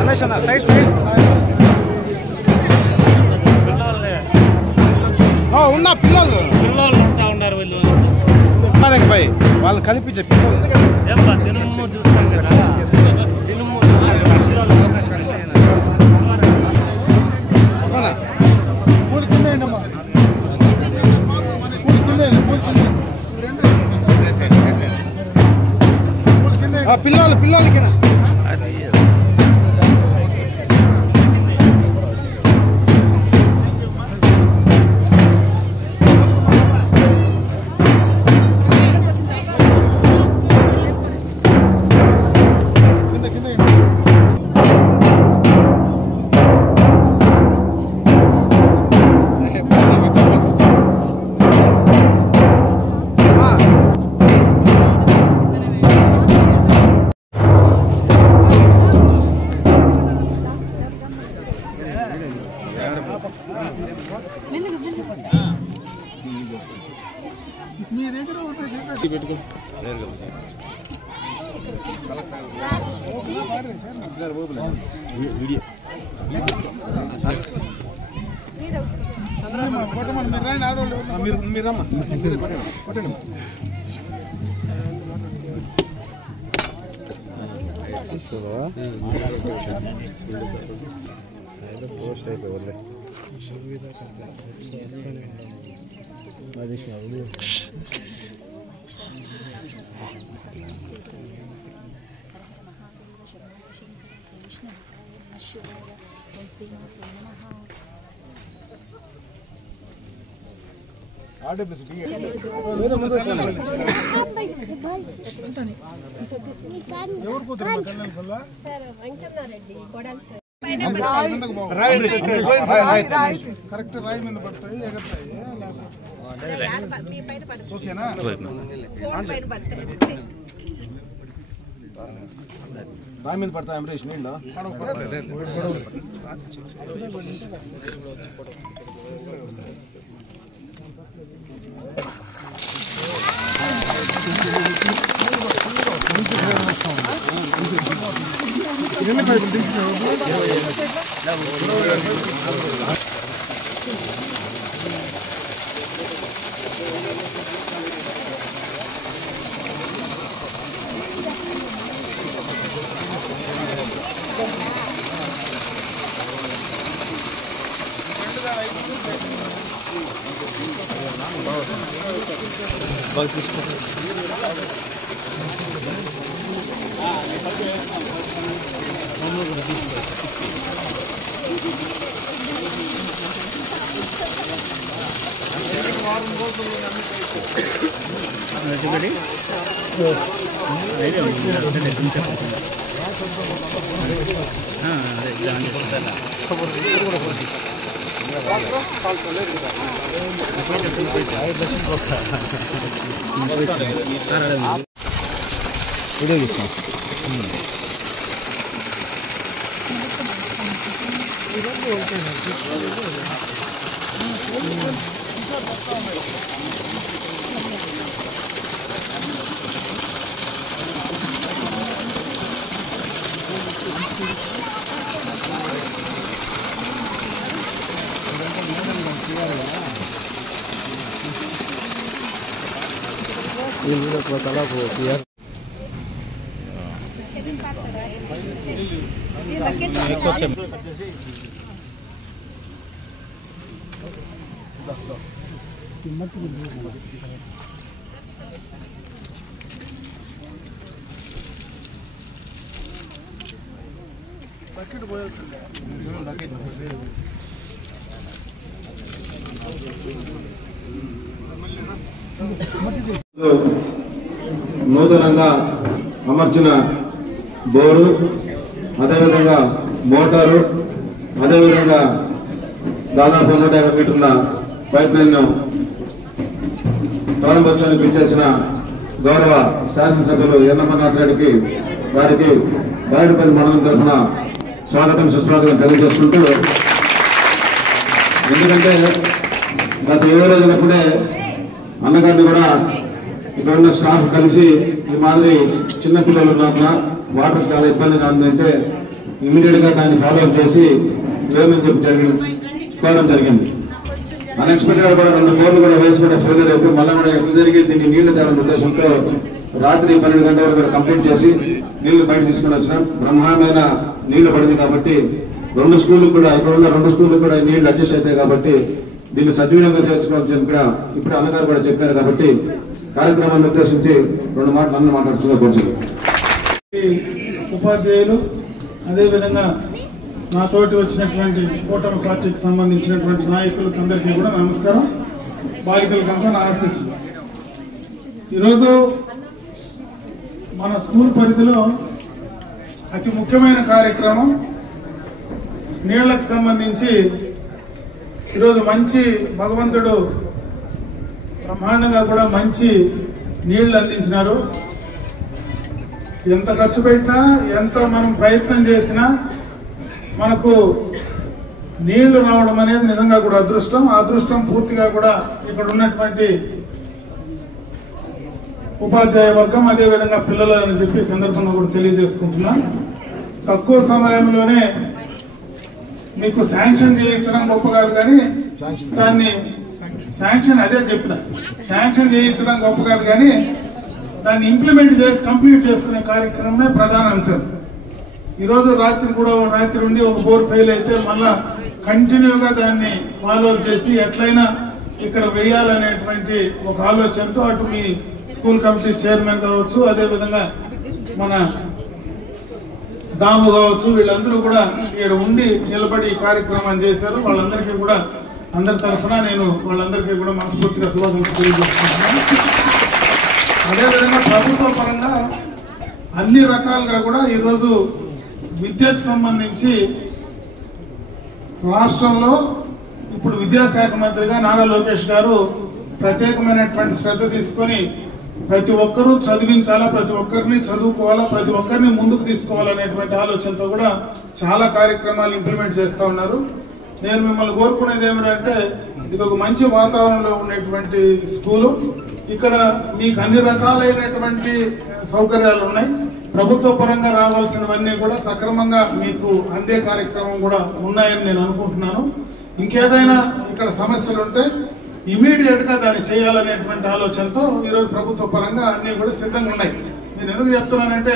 రమేష్ అన్న side side ఉన్నా పిల్లలు ఉన్నారు పోయి వాళ్ళు కనిపించే పిల్లలు పిల్లలకి మీ దగ్గర పెట్టుకో పోస్ట్ అయిపోయి కరెక్ట్ రాయి మీద పడతాయి ఎగతాయి ఓకేనా రాయి మీద పడతాయి అమరేష్ నీళ్ళు నూతనంగా అమర్చిన బోరు, అదేవిధంగా మోటారు, అదేవిధంగా దాదాపు 150 మీటర్ల పైప్ లైన్ ప్రారంభోత్సవానికి విచ్చేసిన గౌరవ శాసనసభ్యులు ఎన్నమనాథ్ రెడ్డికి వారికి బాయడపల్లి మండలం తరఫున స్వాగతం సుస్వాగతం తెలియజేసుకుంటూ, ఎందుకంటే గత 7 రోజులప్పుడే అన్నగారిని కూడా ఇక్కడ ఉన్న స్టాఫ్ కలిసి ఈ మాదిరి చిన్నపిల్లలు ఉన్నప్పుడు వాటర్ చాలా ఇబ్బందిగా ఉందంటే ఇమీడియట్ గా దాన్ని ఫాలో అప్ చేసి వేయమని చెప్పి కోవడం జరిగింది. అన్ఎక్స్పెక్టెడ్ గా కూడా 2 బోర్లు కూడా వేసి కూడా ఫెయిల్యూర్ అయిపోయి మళ్ళీ కూడా ఎంత జరిగి దీన్ని నీళ్లు తేవాలనే ఉద్దేశంతో రాత్రి 12 గంటల వరకు కంప్లీట్ చేసి నీళ్లు బయట తీసుకుని వచ్చినాం. బ్రహ్మాండమైన నీళ్లు పడింది కాబట్టి 2 స్కూళ్ళు కూడా ఇక్కడ ఉన్న 2 స్కూళ్ళు కూడా నీళ్లు అడ్జస్ట్ అవుతాయి కాబట్టి దీన్ని సద్వినియోగం చేసుకోవాల్సింది కూడా ఇప్పుడు అన్నగారు కూడా చెప్పారు కాబట్టి కార్యక్రమాన్ని ఉద్దేశించి 2 మాటలు అన్న మాట్లాడుతున్నా కొంచెం. ఉపాధ్యాయులు అదేవిధంగా నాతోటి వచ్చినటువంటి కూటమి పార్టీకి సంబంధించినటువంటి నాయకులకు అందరికీ కూడా నమస్కారం. బాలికలకంతా నా ఆశీస్సులు. ఈరోజు మన స్కూల్ పరిధిలో అతి ముఖ్యమైన కార్యక్రమం నీళ్లకు సంబంధించి ఈరోజు మంచి భగవంతుడు బ్రహ్మాండంగా కూడా మంచి నీళ్లు అందించినారు. ఎంత ఖర్చు పెట్టినా ఎంత మనం ప్రయత్నం చేసినా మనకు నీళ్లు రావడం అనేది నిజంగా కూడా అదృష్టం. ఆ అదృష్టం పూర్తిగా కూడా ఇక్కడ ఉన్నటువంటి ఉపాధ్యాయ వర్గం అదేవిధంగా పిల్లలు అని చెప్పి సందర్భంగా కూడా తెలియజేసుకుంటున్నా. తక్కువ సమయంలోనే మీకు శాంక్షన్ చేయించడం గొప్ప కాదు కానీ దాన్ని శాంక్షన్ చేయించడం గొప్ప కాదు కానీ దాన్ని ఇంప్లిమెంట్ చేసి కంప్లీట్ చేసుకునే కార్యక్రమమే ప్రధాన అంశం. ఈరోజు రాత్రి ఉండి ఒక బోర్ ఫెయిల్ అయితే మళ్ళా కంటిన్యూగా దాన్ని ఫాలో చేసి ఎట్లయినా ఇక్కడ వేయాలనేటువంటి ఒక ఆలోచనతో అటు మీ స్కూల్ కమిటీ చైర్మన్ కావచ్చు అదేవిధంగా మన దాము కావచ్చు వీళ్ళందరూ కూడా ఇక్కడ ఉండి నిలబడి ఈ కార్యక్రమాన్ని చేశారు. వాళ్ళందరికీ కూడా అందరి తరఫున నేను వాళ్ళందరికీ కూడా మనస్ఫూర్తిగా శుభాకాంక్షలు తెలియజేస్తున్నాను. అదేవిధంగా ప్రభుత్వ పరంగా అన్ని రకాలుగా కూడా ఈరోజు విద్యకు సంబంధించి రాష్ట్రంలో ఇప్పుడు విద్యాశాఖ మంత్రిగా నారా లోకేష్ గారు ప్రత్యేకమైనటువంటి శ్రద్ధ తీసుకొని ప్రతి ఒక్కరూ చదివించాలా, ప్రతి ఒక్కరిని చదువుకోవాలా, ప్రతి ఒక్కరిని ముందుకు తీసుకోవాలనేటువంటి ఆలోచనతో కూడా చాలా కార్యక్రమాలు ఇంప్లిమెంట్ చేస్తా ఉన్నారు. నేను మిమ్మల్ని కోరుకునేది ఏమిటంటే ఇది ఒక మంచి వాతావరణంలో ఉండేటువంటి స్కూలు. ఇక్కడ మీకు అన్ని రకాలైనటువంటి సౌకర్యాలు ఉన్నాయి. ప్రభుత్వ పరంగా రావాల్సినవన్నీ కూడా సక్రమంగా మీకు అందే కార్యక్రమం కూడా ఉన్నాయని నేను అనుకుంటున్నాను. ఇంకేదైనా ఇక్కడ సమస్యలు ఉంటే ఇమీడియట్ గా దాన్ని చేయాలనేటువంటి ఆలోచనతో ఈరోజు ప్రభుత్వ పరంగా అన్ని కూడా సిద్ధంగా ఉన్నాయి. నేను ఎందుకు చెప్తున్నానంటే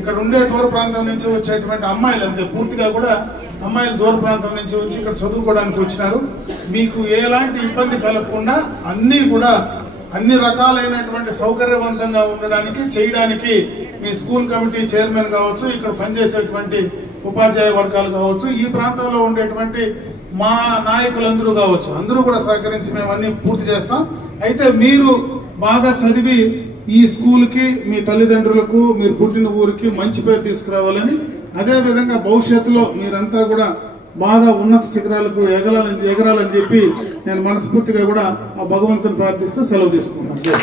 ఇక్కడ ఉండే దూర ప్రాంతం నుంచి వచ్చేటువంటి అమ్మాయిలు అంతే పూర్తిగా కూడా అమ్మాయిలు దూర ప్రాంతం నుంచి వచ్చి ఇక్కడ చదువుకోవడానికి వచ్చినారు. మీకు ఎలాంటి ఇబ్బంది కలగకుండా అన్ని రకాలైనటువంటి సౌకర్యవంతంగా ఉండడానికి చేయడానికి మీ స్కూల్ కమిటీ చైర్మన్ కావచ్చు, ఇక్కడ పనిచేసేటువంటి ఉపాధ్యాయ వర్గాలు కావచ్చు, ఈ ప్రాంతంలో ఉండేటువంటి మా నాయకులందరూ కావచ్చు, అందరూ కూడా సహకరించి మేము అన్ని పూర్తి చేస్తాం. అయితే మీరు బాగా చదివి ఈ స్కూల్కి మీ తల్లిదండ్రులకు మీరు పుట్టిన ఊరికి మంచి పేరు తీసుకురావాలని అదేవిధంగా భవిష్యత్తులో మీరంతా కూడా బాగా ఉన్నత శిఖరాలకు ఎగరాలని చెప్పి నేను మనస్ఫూర్తిగా కూడా ఆ భగవంతుని ప్రార్థిస్తూ సెలవు తీసుకుంటున్నాను.